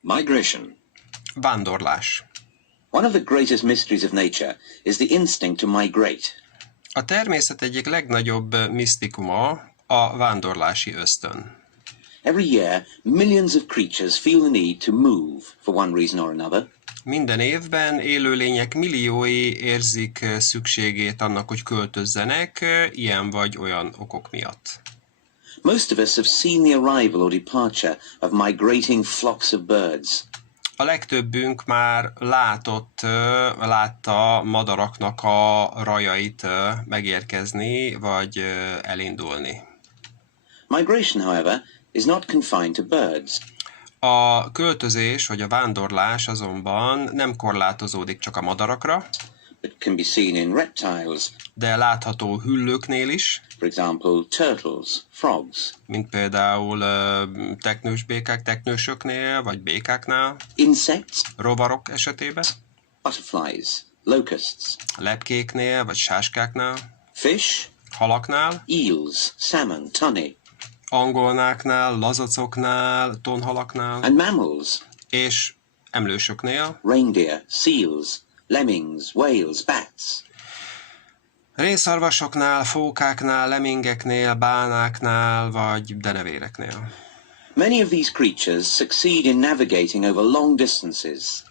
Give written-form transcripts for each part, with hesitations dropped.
Migration. Vándorlás. One of the greatest mysteries of nature is the instinct to migrate. A természet egyik legnagyobb misztikuma a vándorlási ösztön. Every year, millions of creatures feel the need to move for one reason or another. Minden évben élőlények milliói érzik szükségét annak, hogy költözzenek, ilyen vagy olyan okok miatt. Most of us have seen the arrival or departure of migrating flocks of birds. A legtöbbünk már látta madaraknak a rajait megérkezni, vagy elindulni. Migration, however, is not confined to birds. A költözés vagy a vándorlás azonban nem korlátozódik csak a madarakra, It can be seen in reptiles, de látható hüllőknél is, for example, turtles, frogs, mint például teknős békák, teknősöknél, vagy békáknál, insects, rovarok esetében, butterflies, locusts, lepkéknél, vagy sáskáknál, fish, halaknál, eels, salmon, tunny, angolnáknál, lazacoknál, tonhalaknál, and mammals, és emlősöknél, reindeer, seals, lemmings, whales, bats. rénszarvasoknál, fókáknál, lemingeknél, bánáknál, vagy denevéreknél. Many of these creatures succeed in navigating over long distances.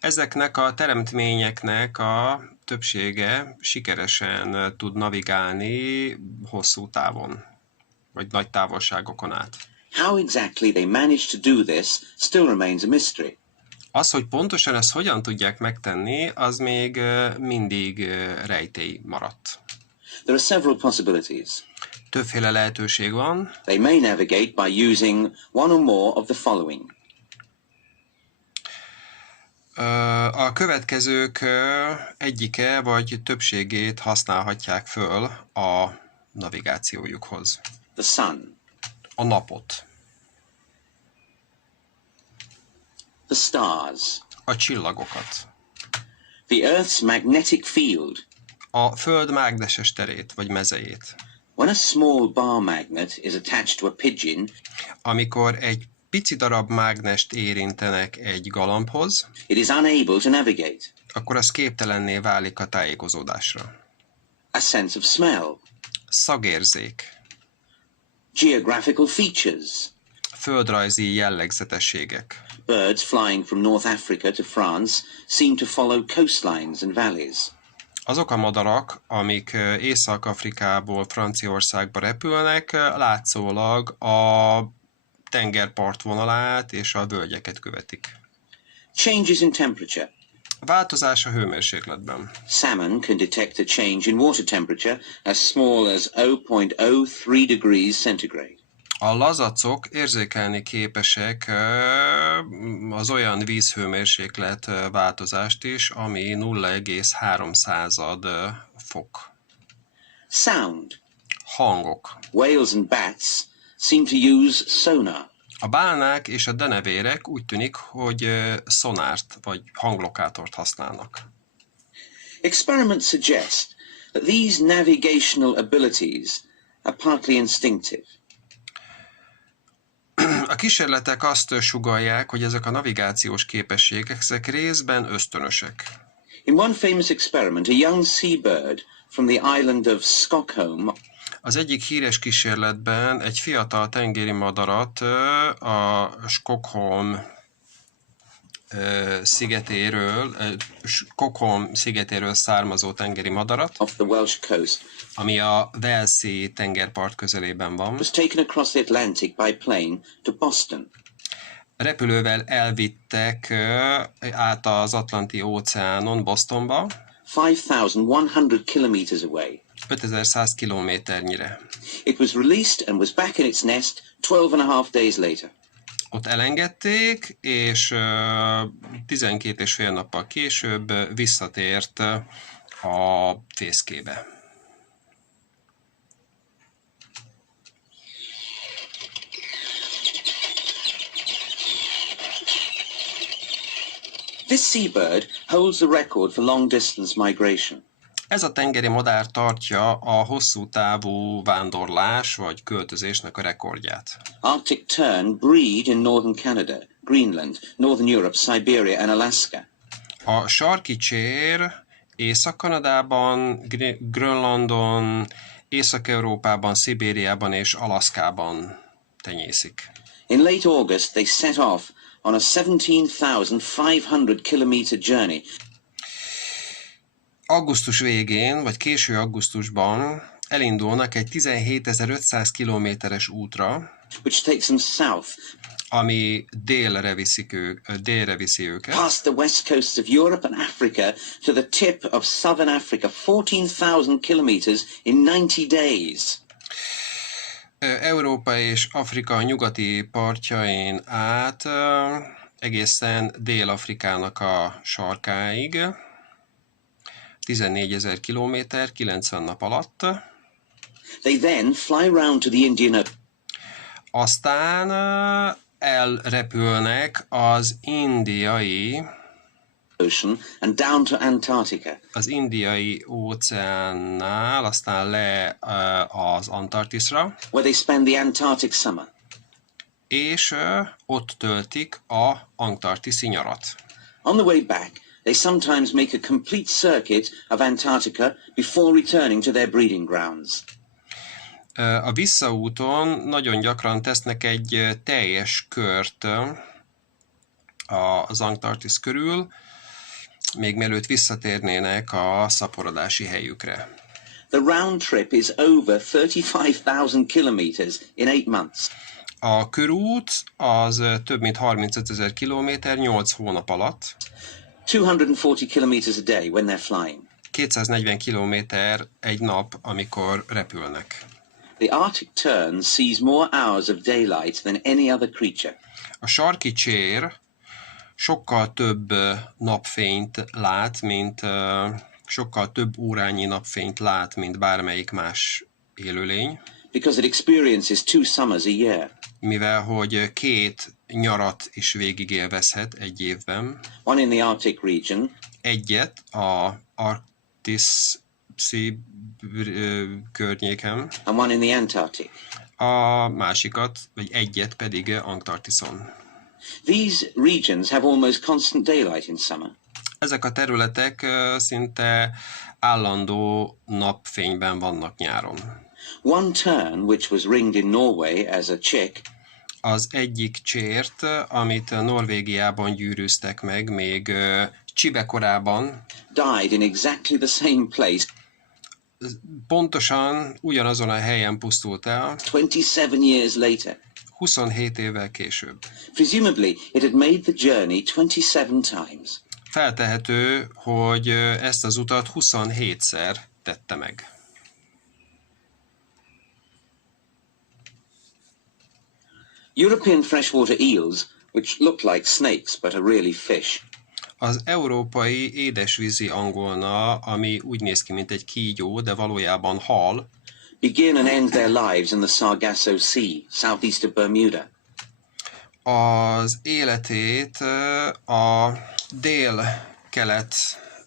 Ezeknek a teremtményeknek a többsége sikeresen tud navigálni hosszú távon, vagy nagy távolságokon át. How exactly they manage to do this still remains a mystery. Az, hogy pontosan ezt hogyan tudják megtenni, az még mindig rejtély maradt. There are several possibilities. Többféle lehetőség van. They may navigate by using one or more of the following. A következők egyike vagy többségét használhatják föl a navigációjukhoz. The sun, A napot, the stars, a csillagokat, the Earth's magnetic field. a Föld mágneses terét vagy mezejét. When a small bar magnet is attached to a pigeon, Amikor egy pici darab mágnest érintenek egy galambhoz, it is unable to navigate. akkor az képtelenné válik a tájékozódásra. A sense of smell, Szagérzék, geographical features. földrajzi jellegzetességek. Birds flying from North Africa to France seem to follow coastlines and valleys. Azok a madarak, amik Észak-Afrikából Franciaországba repülnek, látszólag a tengerpartvonalát és a völgyeket követik. Changes in temperature. Változás a hőmérsékletben. Salmon can detect a change in water temperature as small as 0.03 degrees centigrade. A lazacok érzékelni képesek az olyan vízhőmérséklet változást is, ami 0,3 fok. Sound. Hangok. Whales and bats seem to use sonar. A bálnák és a denevérek úgy tűnik, hogy szonárt vagy hanglokátort használnak. Experiments suggest that these navigational abilities are partly instinctive. A kísérletek azt sugallják, hogy ezek a navigációs képességek ezek részben ösztönösek. In one famous experiment, a young seabird from the island of Stockholm Az egyik híres kísérletben egy fiatal tengeri madarat a Stockholm szigetéről származó tengeri madarat, off the Welsh coast ami a Walesi tengerpart közelében van. was taken across the Atlantic by plane to Boston. Repülővel elvittek át az Atlanti óceánon Bostonba, 5,100 kilometers away. 5100 kilométernyire. It was released and was back in its nest 12.5 days later. Ott elengedték, és 12 és fél nappal később visszatért a fészkébe. This seabird holds the record for long-distance migration. Ez a tengeri madár tartja a hosszú távú vándorlás vagy költözésnek a rekordját. Arctic tern breed in northern Canada, Greenland, northern Europe, Siberia and Alaska. A sarki csér Észak-Kanadában, Grönlandon, Észak-Európában, Szibériában és Alaszkában tenyészik. In late August they set off on a 17,500 kilometer journey. Augusztus végén, vagy késő augusztusban elindulnak egy 17.500 kilométeres útra, which takes them south, ami délre viszi őket. past the west coasts of Europe and Africa to the tip of southern Africa, 14,000 kilometers in 90 days. Európa és Afrika nyugati partjain át egészen Dél-Afrikának a sarkáig, 14.000 kilométer, 90 nap alatt. They then fly round to the Indian Ocean. Aztán elrepülnek az indiai And down to Antarctica. az indiai óceánnál, aztán le az Antarktiszra, Where they spend the Antarctic summer. és ott töltik a antarktiszi nyarat. On the way back, they sometimes make a complete circuit of Antarctica before returning to their breeding grounds. A visszaúton nagyon gyakran tesznek egy teljes kört az Antarktisz körül, még mielőtt visszatérnének a szaporodási helyükre. The round trip is over 35,000 kilometers in 8 months. A körút az több mint 35.000 kilométer 8 hónap alatt. 240 kilometers a day when they're flying. 240 kilométer egy nap, amikor repülnek. The Arctic tern sees more hours of daylight than any other creature. A sarki csér sokkal több napfényt lát, sokkal több órányi napfényt lát, mint bármelyik más élőlény. Because it experiences 2 summers a year. Mivel hogy 2 nyarat is végigélvezhet egy évben. One in the Arctic region. Egyet a Arktiszi környéken. And one in the Antarctic. A másikat, vagy egyet pedig Antarktiszon. These regions have almost constant daylight in summer. Ezek a területek szinte állandó napfényben vannak nyáron. One tern, which was ringed in Norway as a chick, Az egyik csért, amit Norvégiában gyűrűztek meg még csibekorában, died in exactly the same place pontosan ugyanazon a helyen pusztult el, 27 years later. 27 évvel később. Presumably, it had made the journey 27 times. Feltehető, hogy ezt az utat 27-szer tette meg. European freshwater eels, which look like snakes but are really fish, Az európai édesvízi angolna, ami úgy néz ki, mint egy kígyó, de valójában hal, begin and end their lives in the Sargasso Sea, southeast of Bermuda. az életét a dél-kelet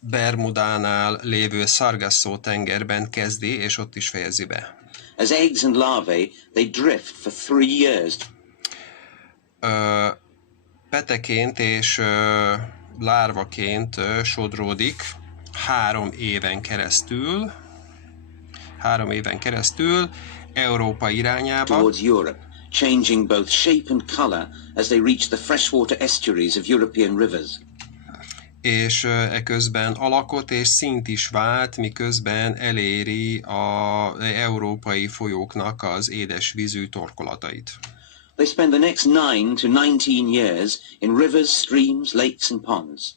Bermudánál lévő Sargasso tengerben kezdi, és ott is fejezi be. As eggs and larvae, they drift for 3 years. Peteként és lárvaként sodródik 3 éven keresztül Európa irányába, Towards Europe, changing both shape and color as they reach the freshwater estuaries of European rivers. és eközben alakot és színt is vált, miközben eléri az európai folyóknak az édesvízű torkolatait. They spend the next 9 to 19 years in rivers, streams, lakes and ponds.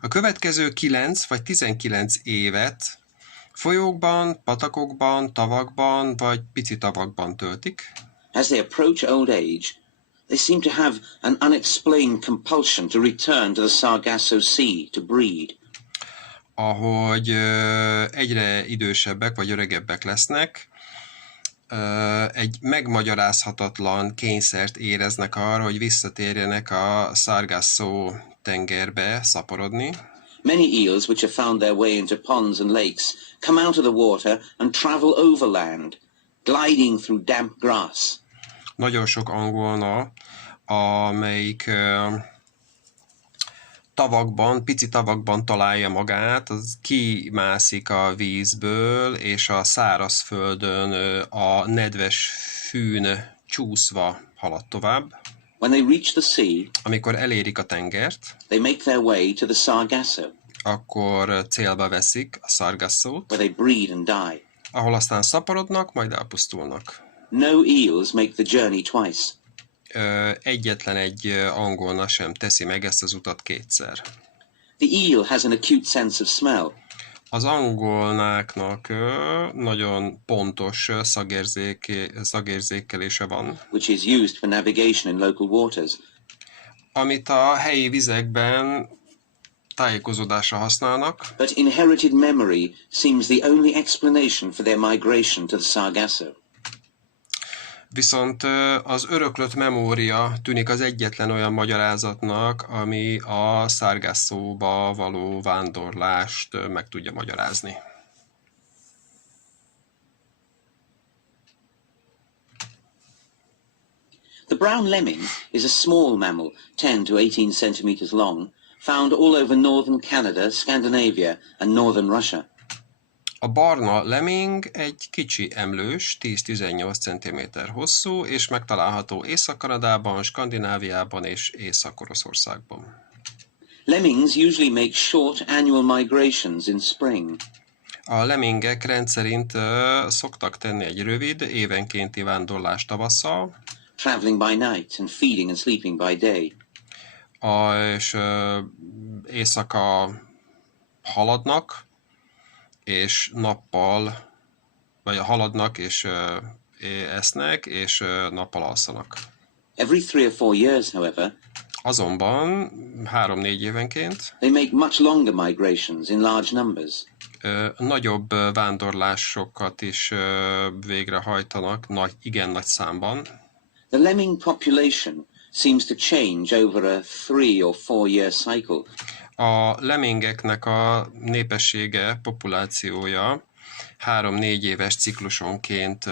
A következő 9 vagy 19 évet folyókban, patakokban, tavakban vagy pici tavakban töltik. As they approach old age, they seem to have an unexplained compulsion to return to the Sargasso Sea to breed. Ahogy egyre idősebbek vagy öregebbek lesznek, egy megmagyarázhatatlan kényszert éreznek arra, hogy visszatérjenek a Sargasso tengerbe szaporodni. Many eels which have found their way into ponds and lakes come out of the water and travel overland, gliding through damp grass. Nagyon sok angolna, amelyik tavakban, pici tavakban találja magát, az kimászik a vízből, és a szárazföldön a nedves fűn csúszva halad tovább. When they reach the sea, amikor elérik a tengert, they make their way to the Sargasso, akkor célba veszik a Sargassót, where they breed and die. ahol aztán szaporodnak, majd elpusztulnak. No eels make the journey twice. Egyetlen egy angolna sem teszi meg ezt az utat kétszer. The eel has an acute sense of smell. Az angolnáknak nagyon pontos szagérzékelése van, which is used for navigation in local waters. amit a helyi vizekben tájékozódásra használnak, But inherited memory seems the only explanation for their migration to the Sargasso. viszont az öröklött memória tűnik az egyetlen olyan magyarázatnak, ami a Sargassóba való vándorlást meg tudja magyarázni. The brown lemming is a small mammal, 10 to 18 centimeters long, found all over northern Canada, Scandinavia and northern Russia. A barna lemming egy kicsi emlős, 10-18 cm hosszú, és megtalálható Észak-Kanadában, Skandináviában és Észak-Oroszországban. Lemmings usually make short annual migrations in spring. A lemmingek rendszerint szoktak tenni egy rövid, évenkénti vándorlást tavasszal, traveling by night and feeding and sleeping by day. És éjszaka haladnak, és nappal, vagy haladnak, és esznek, és nappal alszanak. Every 3 or 4 years, however, Azonban 3-4 évenként they make much longer migrations in large numbers. Nagyobb vándorlásokat is végrehajtanak, igen nagy számban. The lemming population seems to change over a 3 or 4 year cycle. A lemmingeknek a népessége, populációja 3-4 éves ciklusonként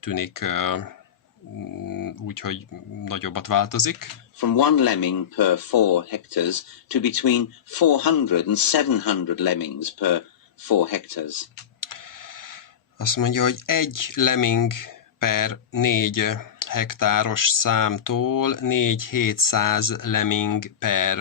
tűnik úgy, hogy nagyobbat változik. From 1 lemming per 4 hectares to between 400 and 700 lemmings per 4 hectares. Azt mondja, hogy 1 lemming per 4 hektáros számtól 4-700 lemming per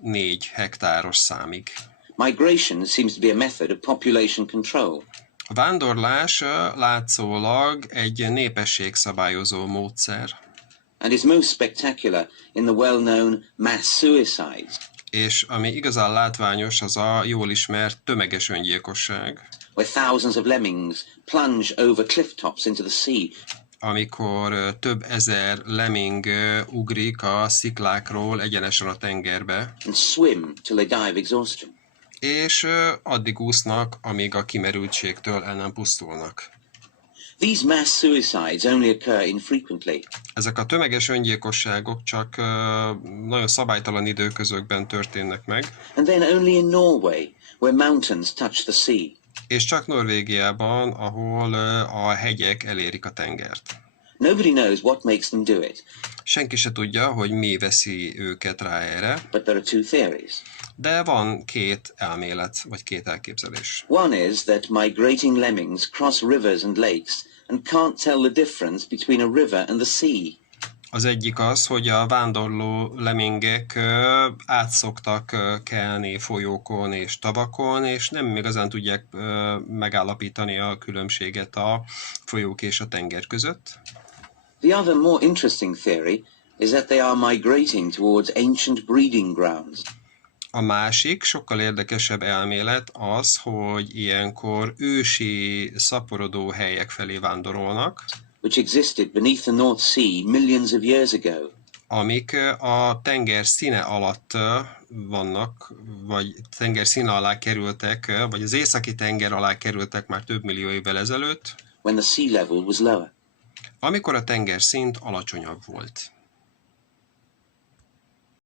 4 hektáros számig. Migration seems to be a method of population control. A vándorlás látszólag egy népességszabályozó módszer. And is most spectacular in the well-known mass suicides. És ami igazán látványos, az a jól ismert tömeges öngyilkosság, where thousands of lemmings plunge over cliff tops into the sea. Amikor több ezer lemming ugrik a sziklákról egyenesen a tengerbe, And swim till they die of exhaustion. és addig úsznak, amíg a kimerültségtől el nem pusztulnak. These mass suicides only occur infrequently. Ezek a tömeges öngyilkosságok csak nagyon szabálytalan időközökben történnek meg, And then only in Norway, where mountains touch the sea. és csak Norvégiában, ahol a hegyek elérik a tengert. Nobody knows what makes them do it, Senki se tudja, hogy mi veszi őket rá erre, but there are 2 theories. de van 2 elmélet, vagy 2 elképzelés. One is that migrating lemmings cross rivers and lakes and can't tell the difference between a river and the sea. Az egyik az, hogy a vándorló lemmingek átszoktak kelni folyókon és tavakon, és nem igazán tudják megállapítani a különbséget a folyók és a tenger között. The other more interesting theory is that they are migrating towards ancient breeding grounds. A másik, sokkal érdekesebb elmélet az, hogy ilyenkor ősi szaporodó helyek felé vándorolnak, which existed beneath the North Sea millions of years ago. amik a tenger színe alatt vannak, vagy tenger színe alá kerültek, vagy az északi tenger alá kerültek már több millió évvel ezelőtt, when the sea level was lower. amikor a tengerszint alacsonyabb volt.